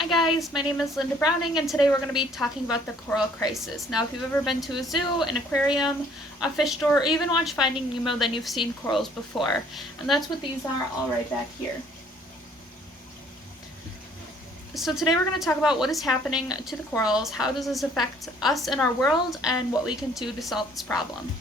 Hi guys, my name is Linda Browning and today we're going to be talking about the coral crisis. Now if you've ever been to a zoo, an aquarium, a fish store, or even watched Finding Nemo, then you've seen corals before. And that's what these are all right back here. So today we're going to talk about what is happening to the corals, how does this affect us and our world, and what we can do to solve this problem.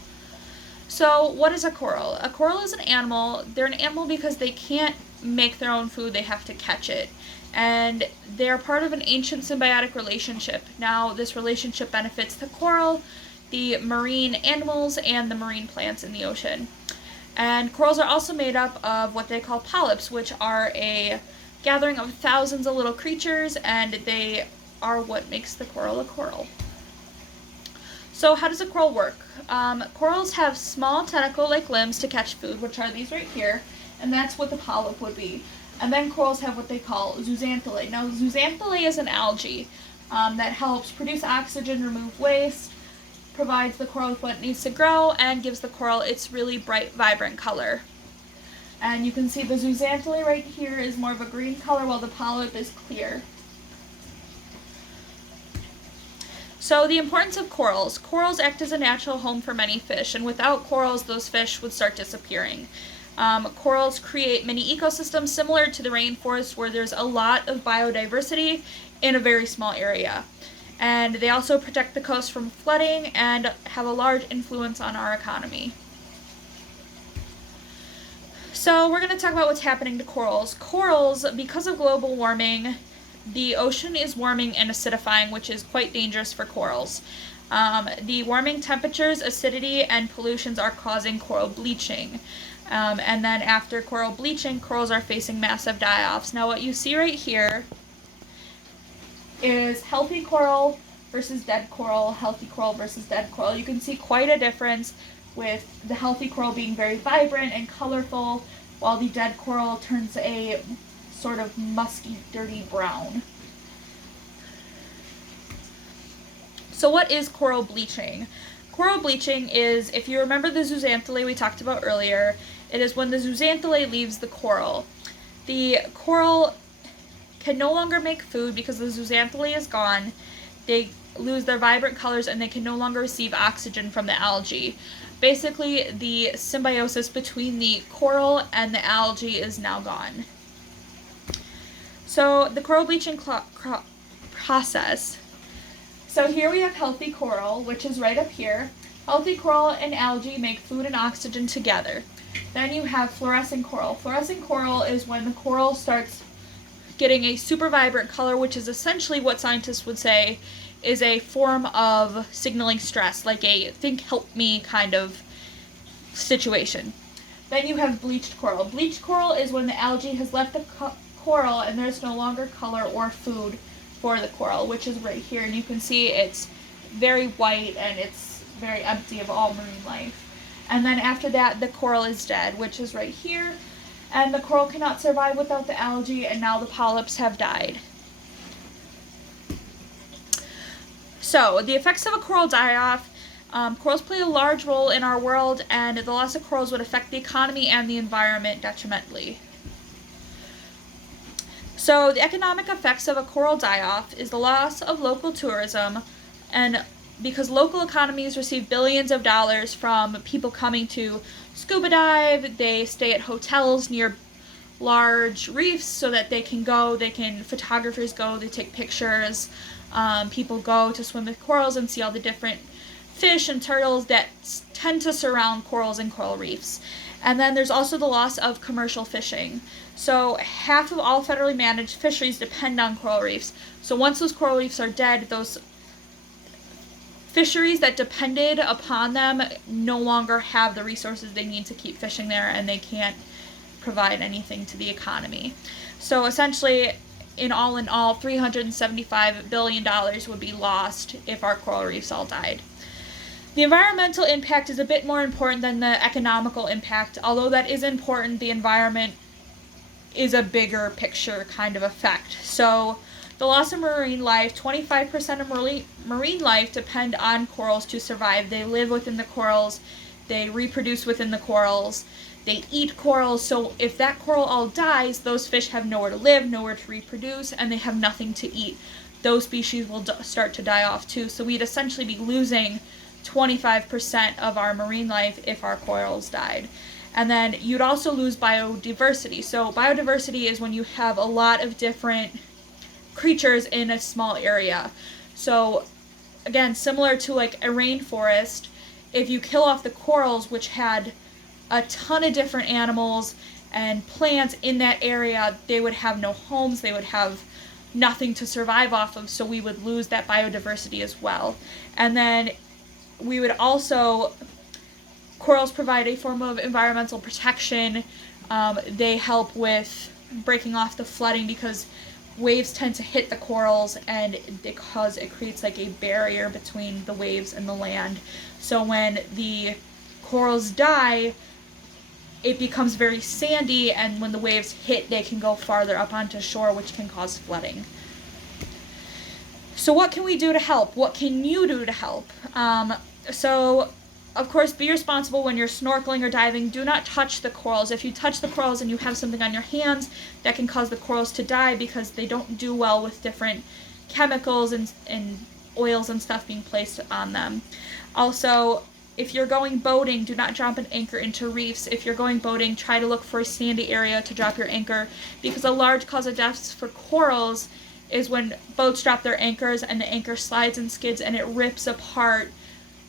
So what is a coral? A coral is an animal. They're an animal because they can't make their own food, they have to catch it. And they're part of an ancient symbiotic relationship. Now, this relationship benefits the coral, the marine animals, and the marine plants in the ocean. And corals are also made up of what they call polyps, which are a gathering of thousands of little creatures, and they are what makes the coral a coral. So how does a coral work? Corals have small tentacle-like limbs to catch food, which are these right here, and that's what the polyp would be. And then corals have what they call zooxanthellae. Now, zooxanthellae is an algae that helps produce oxygen, remove waste, provides the coral with what it needs to grow, and gives the coral its really bright, vibrant color. And you can see the zooxanthellae right here is more of a green color, while the polyp is clear. So the importance of corals. Corals act as a natural home for many fish, and without corals, those fish would start disappearing. Corals create mini ecosystems similar to the rainforest, where there's a lot of biodiversity in a very small area. And they also protect the coast from flooding and have a large influence on our economy. So we're going to talk about what's happening to corals. Corals, because of global warming, the ocean is warming and acidifying, which is quite dangerous for corals. The warming temperatures, acidity, and pollutions are causing coral bleaching. And then after coral bleaching, corals are facing massive die-offs. Now what you see right here is healthy coral versus dead coral, healthy coral versus dead coral. You can see quite a difference with the healthy coral being very vibrant and colorful, while the dead coral turns a sort of musky, dirty brown. So what is coral bleaching? Coral bleaching is, if you remember the zooxanthellae we talked about earlier, it is when the zooxanthellae leaves the coral. The coral can no longer make food because the zooxanthellae is gone. They lose their vibrant colors and they can no longer receive oxygen from the algae. Basically, the symbiosis between the coral and the algae is now gone. So the coral bleaching process. So here we have healthy coral, which is right up here. Healthy coral and algae make food and oxygen together. Then you have fluorescent coral. Fluorescent coral is when the coral starts getting a super vibrant color, which is essentially what scientists would say is a form of signaling stress, like a think help me kind of situation. Then you have bleached coral. Bleached coral is when the algae has left the coral and there's no longer color or food for the coral, which is right here, and you can see it's very white and it's very empty of all marine life. And then after that, the coral is dead, which is right here, and the coral cannot survive without the algae, and now the polyps have died. So the effects of a coral die-off. Corals play a large role in our world, and the loss of corals would affect the economy and the environment detrimentally. So the economic effects of a coral die-off is the loss of local tourism, and because local economies receive billions of dollars from people coming to scuba dive, they stay at hotels near large reefs so that photographers go, they take pictures, people go to swim with corals and see all the different fish and turtles that tend to surround corals and coral reefs. And then there's also the loss of commercial fishing. So half of all federally managed fisheries depend on coral reefs. So once those coral reefs are dead, those fisheries that depended upon them no longer have the resources they need to keep fishing there, and they can't provide anything to the economy. So essentially, in all, $375 billion would be lost if our coral reefs all died. The environmental impact is a bit more important than the economical impact. Although that is important, the environment is a bigger picture kind of effect. So the loss of marine life, 25% of marine life depend on corals to survive. They live within the corals, they reproduce within the corals, They eat corals, so if that coral all dies, those fish have nowhere to live, nowhere to reproduce, and they have nothing to eat. Those species will start to die off too. So we'd essentially be losing 25% of our marine life if our corals died. And then you'd also lose biodiversity. So biodiversity is when you have a lot of different creatures in a small area. So again, similar to like a rainforest, if you kill off the corals, which had a ton of different animals and plants in that area, they would have no homes, they would have nothing to survive off of, so we would lose that biodiversity as well. And then we would also, corals provide a form of environmental protection. They help with breaking off the flooding because waves tend to hit the corals, and because it creates like a barrier between the waves and the land. So when the corals die, it becomes very sandy, and when the waves hit, they can go farther up onto shore, which can cause flooding. So what can we do to help? What can you do to help? So, of course, be responsible when you're snorkeling or diving. Do not touch the corals. If you touch the corals and you have something on your hands, that can cause the corals to die because they don't do well with different chemicals and oils and stuff being placed on them. Also, if you're going boating, do not drop an anchor into reefs. If you're going boating, try to look for a sandy area to drop your anchor, because a large cause of deaths for corals is when boats drop their anchors and the anchor slides and skids and it rips apart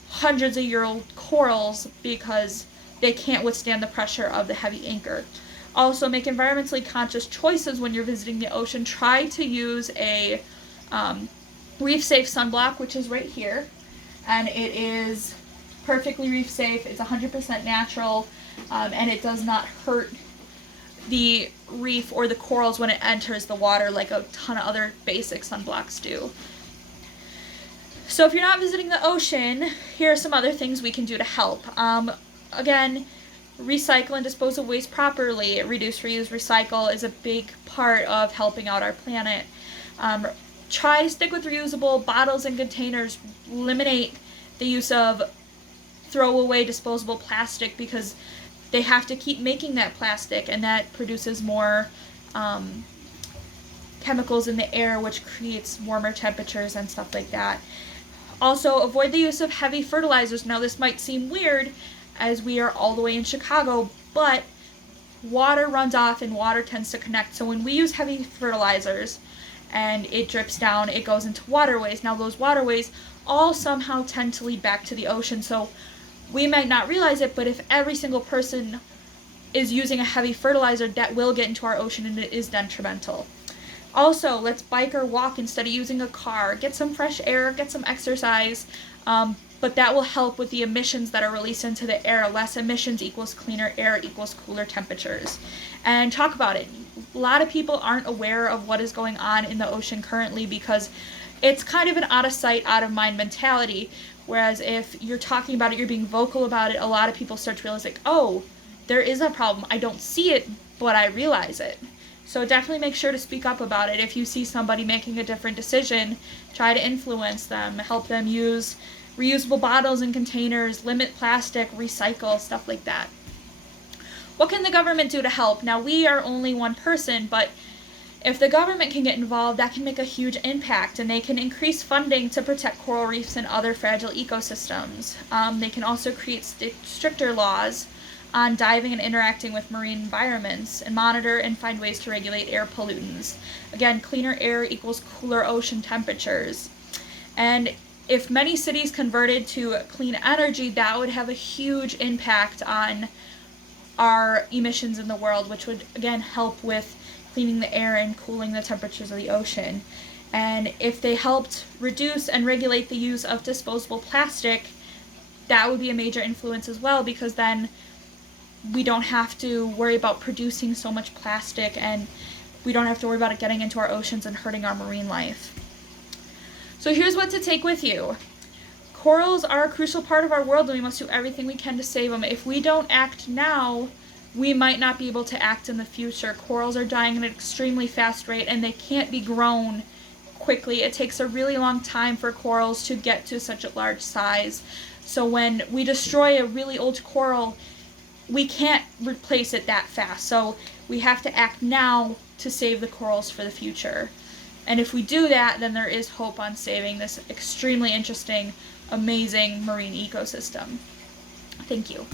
hundreds of year-old corals because they can't withstand the pressure of the heavy anchor. Also, make environmentally conscious choices when you're visiting the ocean. Try to use a reef-safe sunblock, which is right here, and it is perfectly reef safe. It's 100% natural, and it does not hurt the reef or the corals when it enters the water like a ton of other basic sunblocks do. So if you're not visiting the ocean, here are some other things we can do to help. Again, recycle and dispose of waste properly. Reduce, reuse, recycle is a big part of helping out our planet. Try to stick with reusable bottles and containers. Eliminate the use of throwaway disposable plastic, because they have to keep making that plastic, and that produces more chemicals in the air, which creates warmer temperatures and stuff like that. Also, avoid the use of heavy fertilizers. Now, this might seem weird as we are all the way in Chicago, but water runs off and water tends to connect. So when we use heavy fertilizers and it drips down, it goes into waterways. Now, those waterways all somehow tend to lead back to the ocean. So we might not realize it, but if every single person is using a heavy fertilizer, that will get into our ocean and it is detrimental. Also, let's bike or walk instead of using a car. Get some fresh air, get some exercise, but that will help with the emissions that are released into the air. Less emissions equals cleaner air equals cooler temperatures. And talk about it. A lot of people aren't aware of what is going on in the ocean currently because it's kind of an out of sight, out of mind mentality. Whereas if you're talking about it, you're being vocal about it, a lot of people start to realize, like, oh, there is a problem. I don't see it, but I realize it. So definitely make sure to speak up about it. If you see somebody making a different decision, try to influence them, help them use reusable bottles and containers, limit plastic, recycle, stuff like that. What can the government do to help? Now, we are only one person, but if the government can get involved, that can make a huge impact, and they can increase funding to protect coral reefs and other fragile ecosystems. They can also create stricter laws on diving and interacting with marine environments, and monitor and find ways to regulate air pollutants. Again, cleaner air equals cooler ocean temperatures. And if many cities converted to clean energy, that would have a huge impact on our emissions in the world, which would, again, help with cleaning the air and cooling the temperatures of the ocean. And if they helped reduce and regulate the use of disposable plastic, that would be a major influence as well, because then we don't have to worry about producing so much plastic, and we don't have to worry about it getting into our oceans and hurting our marine life. So here's what to take with you. Corals are a crucial part of our world, and we must do everything we can to save them. If we don't act now, we might not be able to act in the future. Corals are dying at an extremely fast rate, and they can't be grown quickly. It takes a really long time for corals to get to such a large size. So when we destroy a really old coral, we can't replace it that fast. So we have to act now to save the corals for the future. And if we do that, then there is hope on saving this extremely interesting, amazing marine ecosystem. Thank you.